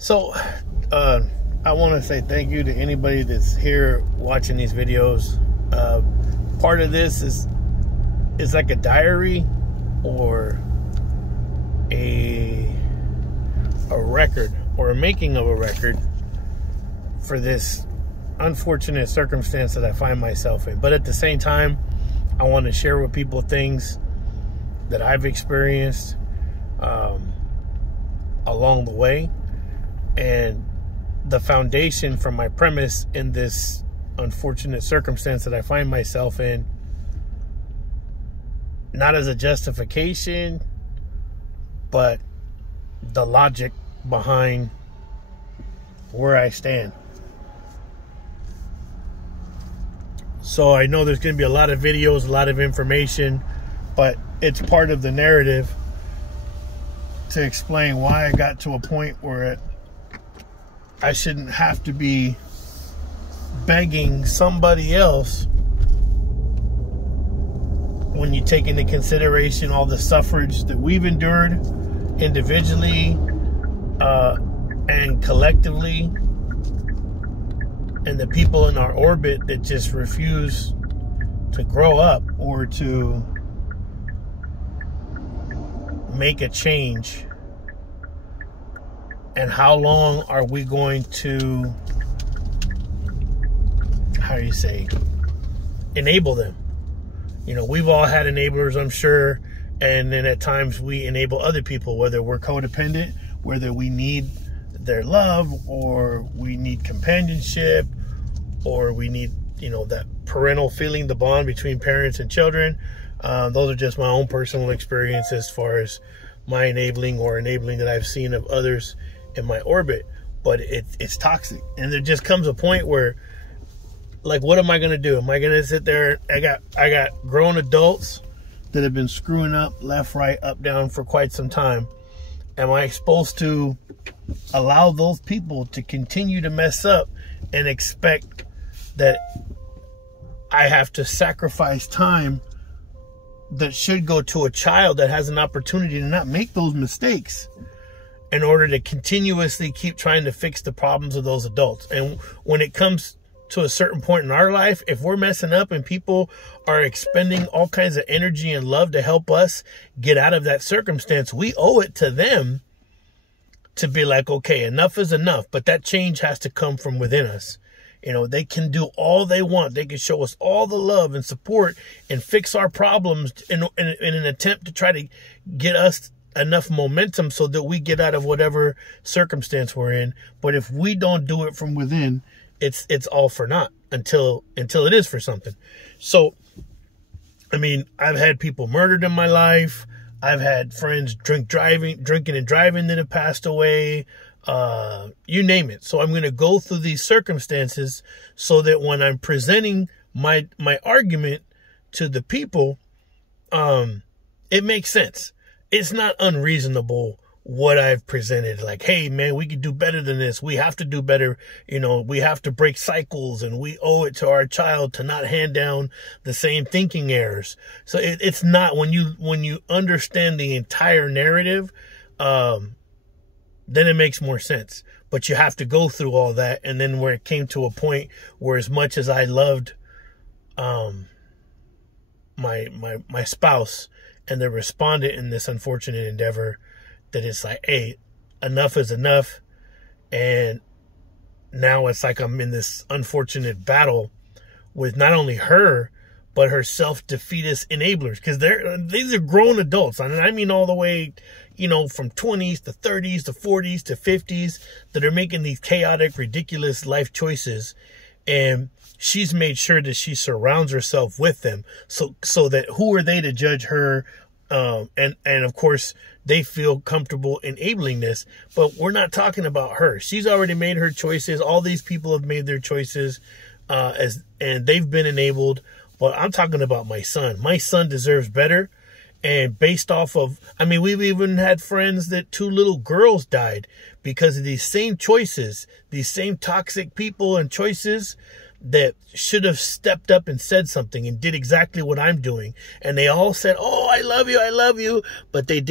So, I want to say thank you to anybody that's here watching these videos. Part of this is like a diary or a record or a making of a record for this unfortunate circumstance that I find myself in. But at the same time, I want to share with people things that I've experienced along the way, and the foundation for my premise in this unfortunate circumstance that I find myself in, not as a justification, but the logic behind where I stand. So I know there's going to be a lot of videos, a lot of information, but it's part of the narrative to explain why I got to a point where I shouldn't have to be begging somebody else, when you take into consideration all the suffrage that we've endured individually and collectively, and the people in our orbit that just refuse to grow up or to make a change. And how long are we going to, enable them? You know, we've all had enablers, I'm sure, and then at times we enable other people, whether we're codependent, whether we need their love, or we need companionship, or we need, that parental feeling, the bond between parents and children. Those are just my own personal experience as far as my enabling or enabling that I've seen of others in my orbit. But it's toxic, and there just comes a point where, like, what am I going to do? Am I going to sit there? I got grown adults that have been screwing up left, right, up, down for quite some time. Am I supposed to allow those people to continue to mess up and expect that I have to sacrifice time that should go to a child that has an opportunity to not make those mistakes in order to continuously keep trying to fix the problems of those adults? And when it comes to a certain point in our life, if we're messing up and people are expending all kinds of energy and love to help us get out of that circumstance, we owe it to them to be like, okay, enough is enough. But that change has to come from within us. They can do all they want. They can show us all the love and support and fix our problems in an attempt to try to get us enough momentum so that we get out of whatever circumstance we're in. But if we don't do it from within, it's all for naught until it is for something. So, I've had people murdered in my life. I've had friends drinking and driving that have passed away. You name it. So I'm going to go through these circumstances so that when I'm presenting my argument to the people, it makes sense. It's not unreasonable what I've presented. Like, hey, man, we could do better than this. We have to do better. We have to break cycles, and we owe it to our child to not hand down the same thinking errors. So it's not, when you understand the entire narrative, then it makes more sense. But you have to go through all that. And then where it came to a point where, as much as I loved my spouse and the respondent in this unfortunate endeavor, that it's like, hey, enough is enough. And now it's like I'm in this unfortunate battle with not only her, but her self-defeatist enablers. Because these are grown adults. I mean all the way, from 20s to 30s to 40s to 50s, that are making these chaotic, ridiculous life choices. And she's made sure that she surrounds herself with them. So that who are they to judge her? And of course, they feel comfortable enabling this. But we're not talking about her. She's already made her choices. All these people have made their choices, and they've been enabled. But I'm talking about my son. My son deserves better. And based off of, we've even had friends that 2 little girls died because of these same choices, these same toxic people and choices that should have stepped up and said something and did exactly what I'm doing. And they all said, oh, I love you, but they did.